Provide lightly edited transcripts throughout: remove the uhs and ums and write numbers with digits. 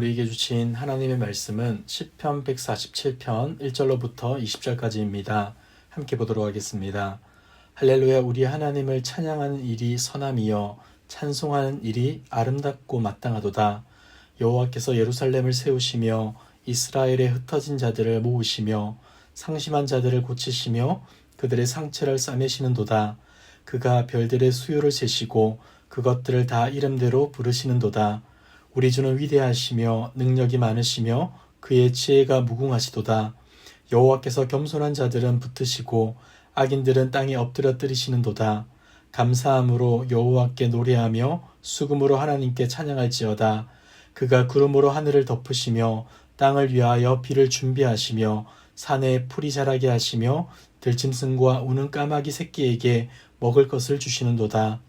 우리에게 주신 하나님의 말씀은 시편 147편 1절로부터 20절까지입니다. 함께 보도록 하겠습니다. 할렐루야. 우리 하나님을 찬양하는 일이 선함이여 찬송하는 일이 아름답고 마땅하도다. 여호와께서 예루살렘을 세우시며 이스라엘의 흩어진 자들을 모으시며 상심한 자들을 고치시며 그들의 상처를 싸매시는도다. 그가 별들의 수요를 세시고 그것들을 다 이름대로 부르시는도다. 우리 주는 위대하시며 능력이 많으시며 그의 지혜가 무궁하시도다. 여호와께서 겸손한 자들은 붙으시고 악인들은 땅에 엎드려 뜨리시는도다. 감사함으로 여호와께 노래하며 수금으로 하나님께 찬양할지어다. 그가 구름으로 하늘을 덮으시며 땅을 위하여 비를 준비하시며 산에 풀이 자라게 하시며 들짐승과 우는 까마귀 새끼에게 먹을 것을 주시는도다.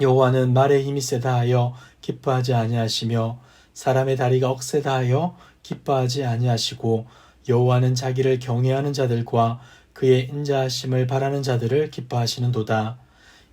여호와는 말에 힘이 세다 하여 기뻐하지 아니하시며 사람의 다리가 억세다 하여 기뻐하지 아니하시고 여호와는 자기를 경외하는 자들과 그의 인자하심을 바라는 자들을 기뻐하시는도다.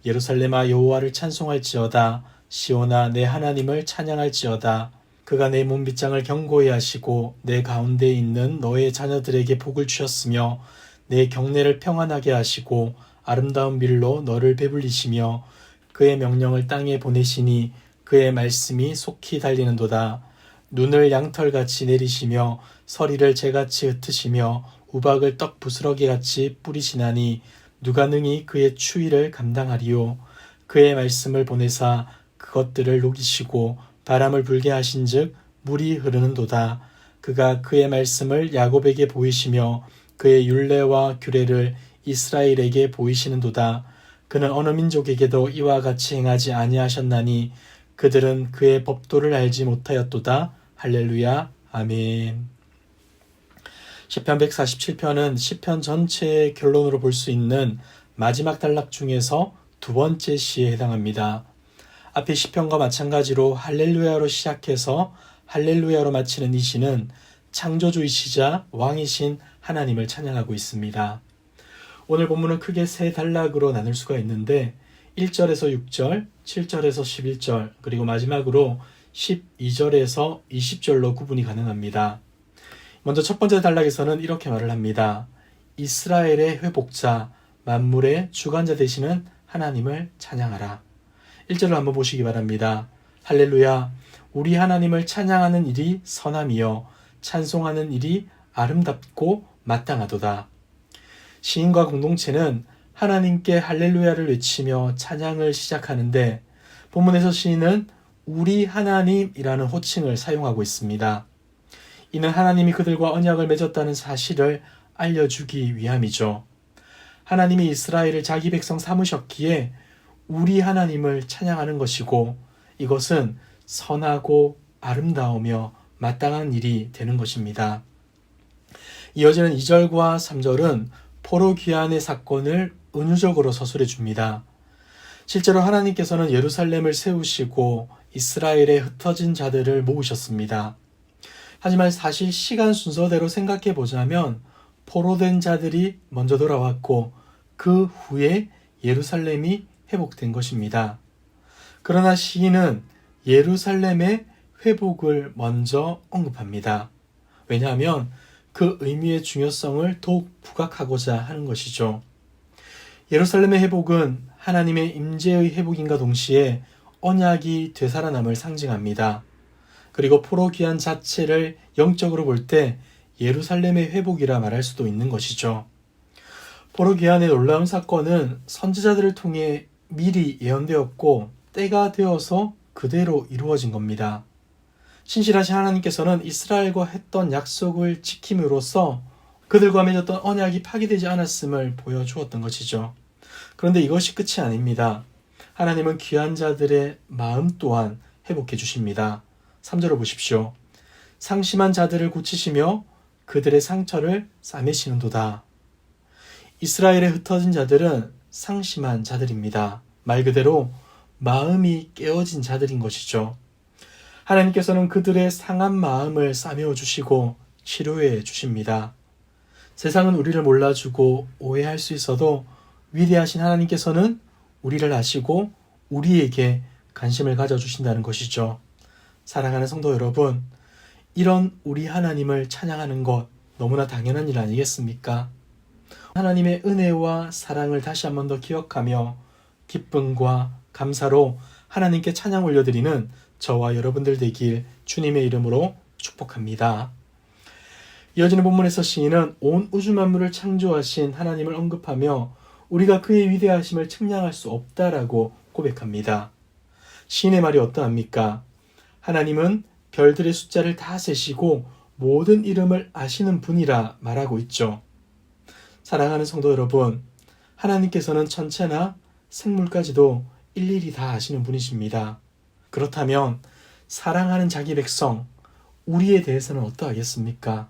예루살렘아 여호와를 찬송할지어다. 시온아 내 하나님을 찬양할지어다. 그가 내 몸빗장을 견고히 하시고 내 가운데 있는 너의 자녀들에게 복을 주셨으며 내 경내를 평안하게 하시고 아름다운 밀로 너를 배불리시며 그의 명령을 땅에 보내시니 그의 말씀이 속히 달리는도다. 눈을 양털같이 내리시며 서리를 재같이 흩으시며 우박을 떡 부스러기같이 뿌리시나니 누가 능히 그의 추위를 감당하리요. 그의 말씀을 보내사 그것들을 녹이시고 바람을 불게 하신즉 물이 흐르는도다. 그가 그의 말씀을 야곱에게 보이시며 그의 율례와 규례를 이스라엘에게 보이시는도다. 그는 어느 민족에게도 이와 같이 행하지 아니하셨나니 그들은 그의 법도를 알지 못하였도다. 할렐루야. 아멘. 시편 147편은 시편 전체의 결론으로 볼 수 있는 마지막 단락 중에서 두 번째 시에 해당합니다. 앞의 시편과 마찬가지로 할렐루야로 시작해서 할렐루야로 마치는 이 시는 창조주이시자 왕이신 하나님을 찬양하고 있습니다. 오늘 본문은 크게 세 단락으로 나눌 수가 있는데 1절에서 6절, 7절에서 11절, 그리고 마지막으로 12절에서 20절로 구분이 가능합니다. 먼저 첫 번째 단락에서는 이렇게 말을 합니다. 이스라엘의 회복자, 만물의 주관자 되시는 하나님을 찬양하라. 1절을 한번 보시기 바랍니다. 할렐루야, 우리 하나님을 찬양하는 일이 선함이여 찬송하는 일이 아름답고 마땅하도다. 시인과 공동체는 하나님께 할렐루야를 외치며 찬양을 시작하는데 본문에서 시인은 우리 하나님이라는 호칭을 사용하고 있습니다. 이는 하나님이 그들과 언약을 맺었다는 사실을 알려주기 위함이죠. 하나님이 이스라엘을 자기 백성 삼으셨기에 우리 하나님을 찬양하는 것이고 이것은 선하고 아름다우며 마땅한 일이 되는 것입니다. 이어지는 2절과 3절은 포로 귀환의 사건을 은유적으로 서술해 줍니다. 실제로 하나님께서는 예루살렘을 세우시고 이스라엘의 흩어진 자들을 모으셨습니다. 하지만 사실 시간 순서대로 생각해 보자면 포로된 자들이 먼저 돌아왔고 그 후에 예루살렘이 회복된 것입니다. 그러나 시인은 예루살렘의 회복을 먼저 언급합니다. 왜냐하면 그 의미의 중요성을 더욱 부각하고자 하는 것이죠. 예루살렘의 회복은 하나님의 임재의 회복인과 동시에 언약이 되살아남을 상징합니다. 그리고 포로 귀환 자체를 영적으로 볼 때 예루살렘의 회복이라 말할 수도 있는 것이죠. 포로 귀환의 놀라운 사건은 선지자들을 통해 미리 예언되었고 때가 되어서 그대로 이루어진 겁니다. 신실하신 하나님께서는 이스라엘과 했던 약속을 지킴으로써 그들과 맺었던 언약이 파기되지 않았음을 보여주었던 것이죠. 그런데 이것이 끝이 아닙니다. 하나님은 귀한 자들의 마음 또한 회복해 주십니다. 3절을 보십시오. 상심한 자들을 고치시며 그들의 상처를 싸매시는도다. 이스라엘에 흩어진 자들은 상심한 자들입니다. 말 그대로 마음이 깨어진 자들인 것이죠. 하나님께서는 그들의 상한 마음을 싸매어 주시고 치료해 주십니다. 세상은 우리를 몰라주고 오해할 수 있어도 위대하신 하나님께서는 우리를 아시고 우리에게 관심을 가져주신다는 것이죠. 사랑하는 성도 여러분, 이런 우리 하나님을 찬양하는 것 너무나 당연한 일 아니겠습니까? 하나님의 은혜와 사랑을 다시 한 번 더 기억하며 기쁨과 감사로 하나님께 찬양 올려드리는 저와 여러분들 되길 주님의 이름으로 축복합니다. 이어지는 본문에서 시인은 온 우주 만물을 창조하신 하나님을 언급하며 우리가 그의 위대하심을 측량할 수 없다라고 고백합니다. 시인의 말이 어떠합니까? 하나님은 별들의 숫자를 다 세시고 모든 이름을 아시는 분이라 말하고 있죠. 사랑하는 성도 여러분, 하나님께서는 천체나 생물까지도 일일이 다 아시는 분이십니다. 그렇다면 사랑하는 자기 백성, 우리에 대해서는 어떠하겠습니까?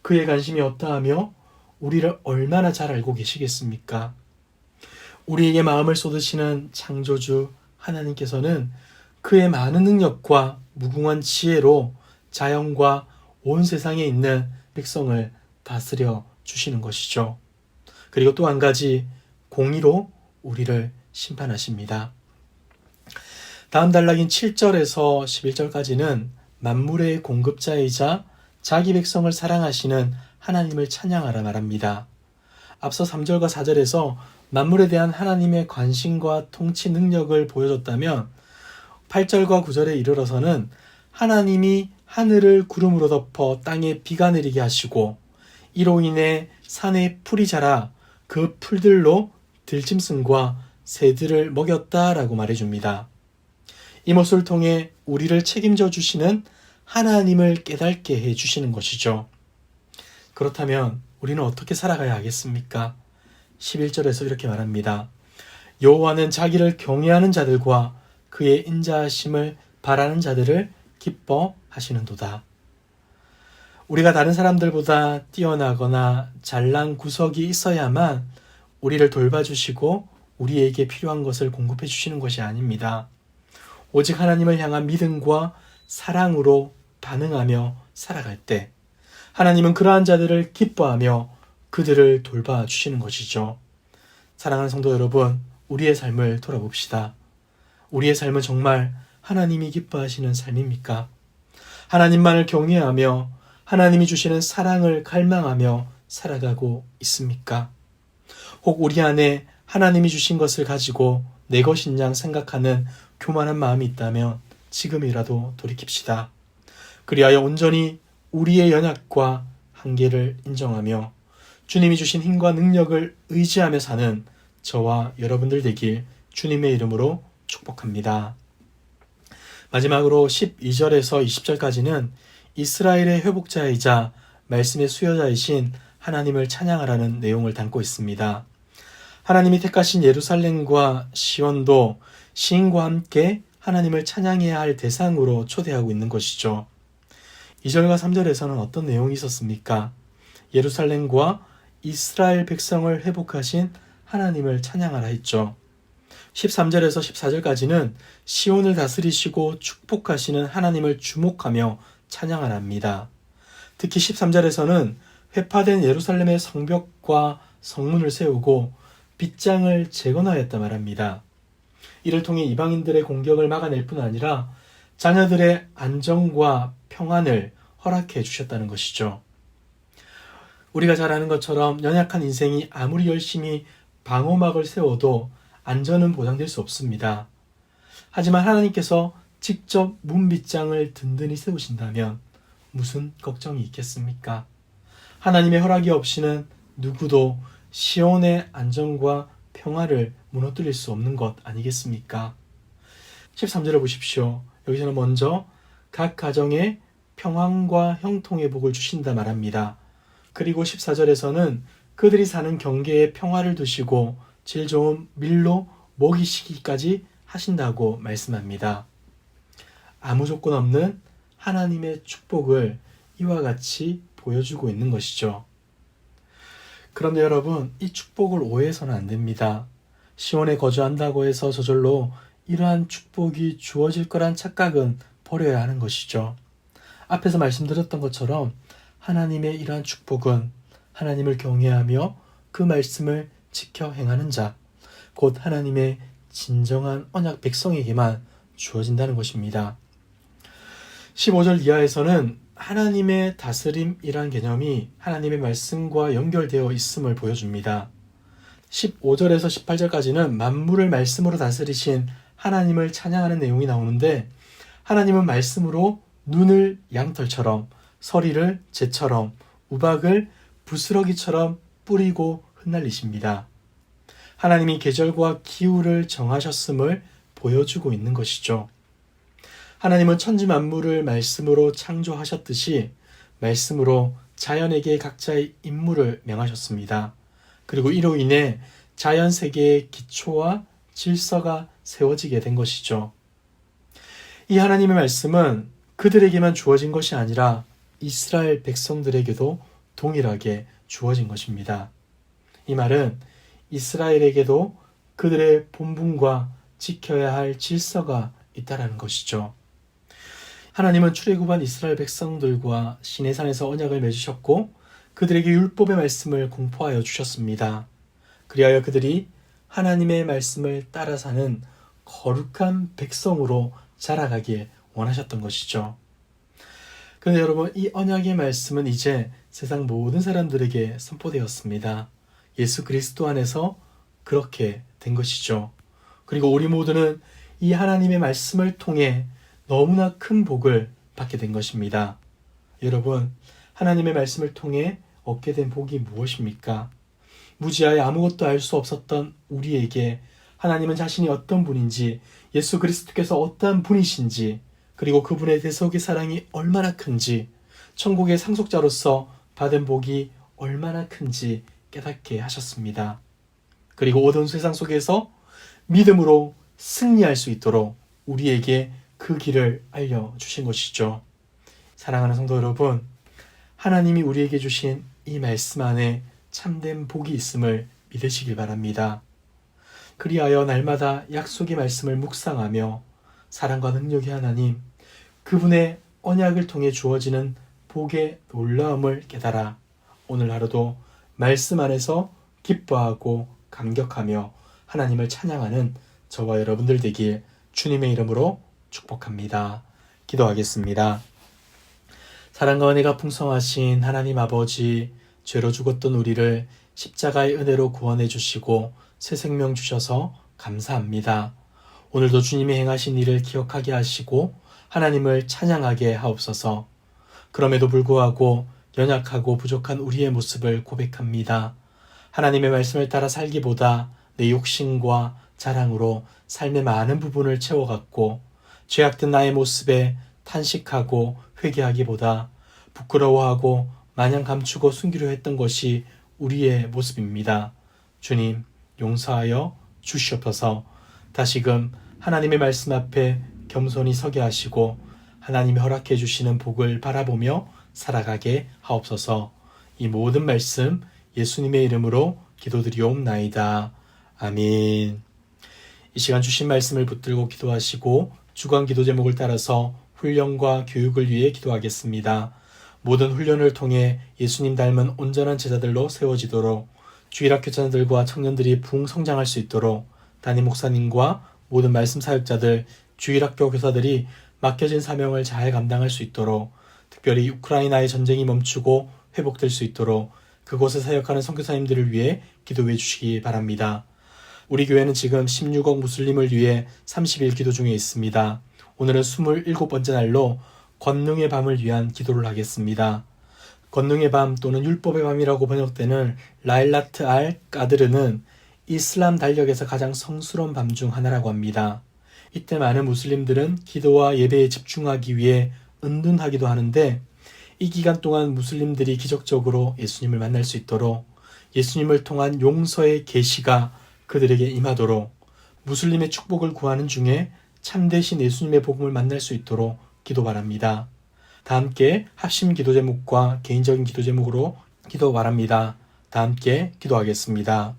그의 관심이 어떠하며 우리를 얼마나 잘 알고 계시겠습니까? 우리에게 마음을 쏟으시는 창조주 하나님께서는 그의 많은 능력과 무궁한 지혜로 자연과 온 세상에 있는 백성을 다스려 주시는 것이죠. 그리고 또 한 가지 공의로 우리를 심판하십니다. 다음 단락인 7절에서 11절까지는 만물의 공급자이자 자기 백성을 사랑하시는 하나님을 찬양하라 말합니다. 앞서 3절과 4절에서 만물에 대한 하나님의 관심과 통치 능력을 보여줬다면 8절과 9절에 이르러서는 하나님이 하늘을 구름으로 덮어 땅에 비가 내리게 하시고 이로 인해 산에 풀이 자라 그 풀들로 들짐승과 새들을 먹였다라고 말해줍니다. 이 모습을 통해 우리를 책임져 주시는 하나님을 깨닫게 해주시는 것이죠. 그렇다면 우리는 어떻게 살아가야 하겠습니까? 11절에서 이렇게 말합니다. 여호와는 자기를 경외하는 자들과 그의 인자하심을 바라는 자들을 기뻐하시는도다. 우리가 다른 사람들보다 뛰어나거나 잘난 구석이 있어야만 우리를 돌봐주시고 우리에게 필요한 것을 공급해 주시는 것이 아닙니다. 오직 하나님을 향한 믿음과 사랑으로 반응하며 살아갈 때 하나님은 그러한 자들을 기뻐하며 그들을 돌봐주시는 것이죠. 사랑하는 성도 여러분, 우리의 삶을 돌아봅시다. 우리의 삶은 정말 하나님이 기뻐하시는 삶입니까? 하나님만을 경외하며 하나님이 주시는 사랑을 갈망하며 살아가고 있습니까? 혹 우리 안에 하나님이 주신 것을 가지고 내 것인 양 생각하는 교만한 마음이 있다면 지금이라도 돌이킵시다. 그리하여 온전히 우리의 연약과 한계를 인정하며 주님이 주신 힘과 능력을 의지하며 사는 저와 여러분들 되길 주님의 이름으로 축복합니다. 마지막으로 12절에서 20절까지는 이스라엘의 회복자이자 말씀의 수여자이신 하나님을 찬양하라는 내용을 담고 있습니다. 하나님이 택하신 예루살렘과 시온도 시인과 함께 하나님을 찬양해야 할 대상으로 초대하고 있는 것이죠. 2절과 3절에서는 어떤 내용이 있었습니까? 예루살렘과 이스라엘 백성을 회복하신 하나님을 찬양하라 했죠. 13절에서 14절까지는 시온을 다스리시고 축복하시는 하나님을 주목하며 찬양하라 합니다. 특히 13절에서는 회파된 예루살렘의 성벽과 성문을 세우고 빗장을 재건하였다 말합니다. 이를 통해 이방인들의 공격을 막아낼 뿐 아니라 자녀들의 안정과 평안을 허락해 주셨다는 것이죠. 우리가 잘 아는 것처럼 연약한 인생이 아무리 열심히 방어막을 세워도 안전은 보장될 수 없습니다. 하지만 하나님께서 직접 문빗장을 든든히 세우신다면 무슨 걱정이 있겠습니까? 하나님의 허락이 없이는 누구도 시온의 안정과 평화를 무너뜨릴 수 없는 것 아니겠습니까? 13절을 보십시오. 여기서는 먼저 각 가정에 평안과 형통의 복을 주신다 말합니다. 그리고 14절에서는 그들이 사는 경계에 평화를 두시고 질 좋은 밀로 먹이시기까지 하신다고 말씀합니다. 아무 조건 없는 하나님의 축복을 이와 같이 보여주고 있는 것이죠. 그런데 여러분, 이 축복을 오해해서는 안 됩니다. 시온에 거주한다고 해서 저절로 이러한 축복이 주어질 거란 착각은 버려야 하는 것이죠. 앞에서 말씀드렸던 것처럼 하나님의 이러한 축복은 하나님을 경외하며 그 말씀을 지켜 행하는 자, 곧 하나님의 진정한 언약 백성에게만 주어진다는 것입니다. 15절 이하에서는 하나님의 다스림이란 개념이 하나님의 말씀과 연결되어 있음을 보여줍니다. 15절에서 18절까지는 만물을 말씀으로 다스리신 하나님을 찬양하는 내용이 나오는데, 하나님은 말씀으로 눈을 양털처럼, 서리를 재처럼, 우박을 부스러기처럼 뿌리고 흩날리십니다. 하나님이 계절과 기후를 정하셨음을 보여주고 있는 것이죠. 하나님은 천지 만물을 말씀으로 창조하셨듯이 말씀으로 자연에게 각자의 임무를 명하셨습니다. 그리고 이로 인해 자연 세계의 기초와 질서가 세워지게 된 것이죠. 이 하나님의 말씀은 그들에게만 주어진 것이 아니라 이스라엘 백성들에게도 동일하게 주어진 것입니다. 이 말은 이스라엘에게도 그들의 본분과 지켜야 할 질서가 있다라는 것이죠. 하나님은 출애굽한 이스라엘 백성들과 시내산에서 언약을 맺으셨고 그들에게 율법의 말씀을 공포하여 주셨습니다. 그리하여 그들이 하나님의 말씀을 따라 사는 거룩한 백성으로 자라가길 원하셨던 것이죠. 그런데 여러분, 이 언약의 말씀은 이제 세상 모든 사람들에게 선포되었습니다. 예수 그리스도 안에서 그렇게 된 것이죠. 그리고 우리 모두는 이 하나님의 말씀을 통해 너무나 큰 복을 받게 된 것입니다. 여러분, 하나님의 말씀을 통해 얻게 된 복이 무엇입니까? 무지하에 아무것도 알 수 없었던 우리에게 하나님은 자신이 어떤 분인지, 예수 그리스도께서 어떠한 분이신지, 그리고 그분의 대속의 사랑이 얼마나 큰지, 천국의 상속자로서 받은 복이 얼마나 큰지 깨닫게 하셨습니다. 그리고 어두운 세상 속에서 믿음으로 승리할 수 있도록 우리에게 그 길을 알려주신 것이죠. 사랑하는 성도 여러분, 하나님이 우리에게 주신 이 말씀 안에 참된 복이 있음을 믿으시길 바랍니다. 그리하여 날마다 약속의 말씀을 묵상하며 사랑과 능력의 하나님, 그분의 언약을 통해 주어지는 복의 놀라움을 깨달아 오늘 하루도 말씀 안에서 기뻐하고 감격하며 하나님을 찬양하는 저와 여러분들 되길 주님의 이름으로 축복합니다. 기도하겠습니다. 사랑과 은혜가 풍성하신 하나님 아버지, 죄로 죽었던 우리를 십자가의 은혜로 구원해 주시고 새 생명 주셔서 감사합니다. 오늘도 주님이 행하신 일을 기억하게 하시고 하나님을 찬양하게 하옵소서. 그럼에도 불구하고 연약하고 부족한 우리의 모습을 고백합니다. 하나님의 말씀을 따라 살기보다 내 욕심과 자랑으로 삶의 많은 부분을 채워갔고 죄악된 나의 모습에 탄식하고 회개하기보다 부끄러워하고 마냥 감추고 숨기려 했던 것이 우리의 모습입니다. 주님, 용서하여 주시옵소서. 다시금 하나님의 말씀 앞에 겸손히 서게 하시고 하나님이 허락해 주시는 복을 바라보며 살아가게 하옵소서. 이 모든 말씀 예수님의 이름으로 기도드리옵나이다. 아멘. 이 시간 주신 말씀을 붙들고 기도하시고 주간 기도 제목을 따라서 훈련과 교육을 위해 기도하겠습니다. 모든 훈련을 통해 예수님 닮은 온전한 제자들로 세워지도록 주일학교 자녀들과 청년들이 부흥 성장할 수 있도록 담임 목사님과 모든 말씀 사역자들, 주일학교 교사들이 맡겨진 사명을 잘 감당할 수 있도록, 특별히 우크라이나의 전쟁이 멈추고 회복될 수 있도록 그곳에 사역하는 선교사님들을 위해 기도해 주시기 바랍니다. 우리 교회는 지금 16억 무슬림을 위해 30일 기도 중에 있습니다. 오늘은 27번째 날로 권능의 밤을 위한 기도를 하겠습니다. 권능의 밤 또는 율법의 밤이라고 번역되는 라일라트 알 까드르는 이슬람 달력에서 가장 성스러운 밤 중 하나라고 합니다. 이때 많은 무슬림들은 기도와 예배에 집중하기 위해 은둔하기도 하는데, 이 기간 동안 무슬림들이 기적적으로 예수님을 만날 수 있도록 예수님을 통한 용서의 계시가 그들에게 임하도록 무슬림의 축복을 구하는 중에 참되신 예수님의 복음을 만날 수 있도록 기도 바랍니다. 다 함께 합심 기도 제목과 개인적인 기도 제목으로 기도 바랍니다. 다 함께 기도하겠습니다.